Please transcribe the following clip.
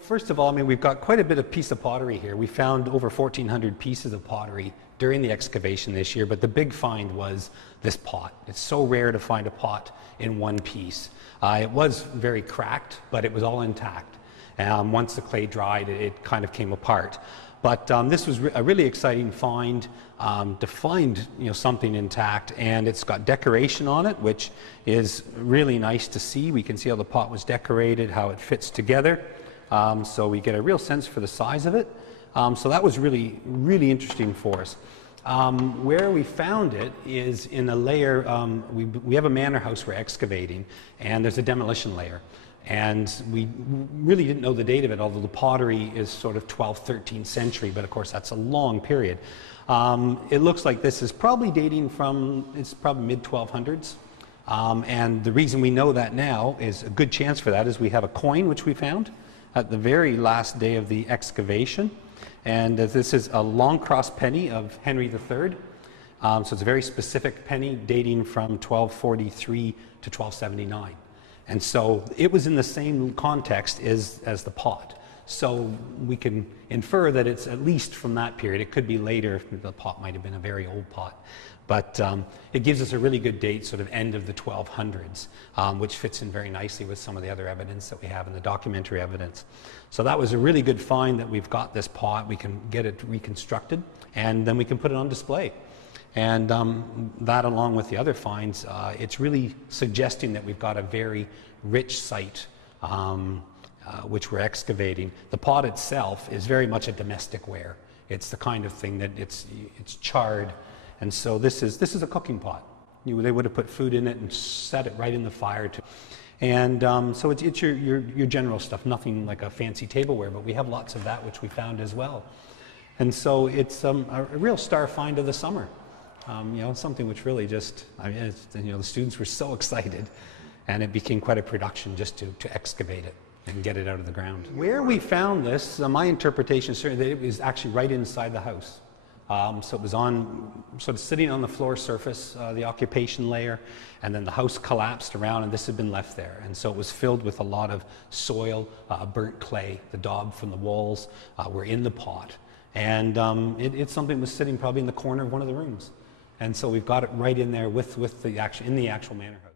First of all, I mean, we've got quite a bit of piece of pottery here. We found over 1,400 pieces of pottery during the excavation this year, but the big find was this pot. It's so rare to find a pot in one piece. It was very cracked, but it was all intact. Once the clay dried, it kind of came apart. But this was a really exciting find to find, something intact, and it's got decoration on it, which is really nice to see. We can see how the pot was decorated, how it fits together. So we get a real sense for the size of it. So that was really, really interesting for us. Where we found it is in a layer, we have a manor house we're excavating, and there's a demolition layer. And we really didn't know the date of it, although the pottery is sort of 12th, 13th century, but of course that's a long period. It looks like this is probably dating from, it's probably mid-1200s. And the reason we know that now is a good chance for that is we have a coin which we found at the very last day of the excavation. And this is a long cross penny of Henry III. So it's a very specific penny dating from 1243 to 1279. And so it was in the same context as the pot. So we can infer that it's at least from that period. It could be later. The pot might have been a very old pot. But it gives us a really good date, sort of end of the 1200s, which fits in very nicely with some of the other evidence that we have in the documentary evidence. So that was a really good find that we've got this pot. We can get it reconstructed, and then we can put it on display. And that, along with the other finds, it's really suggesting that we've got a very rich site which we're excavating. The pot itself is very much a domestic ware. It's the kind of thing that it's charred. And so this is a cooking pot. They would have put food in it and set it right in the fire. And so it's your general stuff, nothing like a fancy tableware, but we have lots of that, which we found as well. And so it's a real star find of the summer. Something which really just, the students were so excited, and it became quite a production just to excavate it and get it out of the ground. Where we found this, my interpretation is certainly that it was actually right inside the house. So it was sort of sitting on the floor surface, the occupation layer, and then the house collapsed around, and this had been left there. And so it was filled with a lot of soil, burnt clay. The daub from the walls were in the pot. And it's something that was sitting probably in the corner of one of the rooms. And so we've got it right in there with the actual manor house.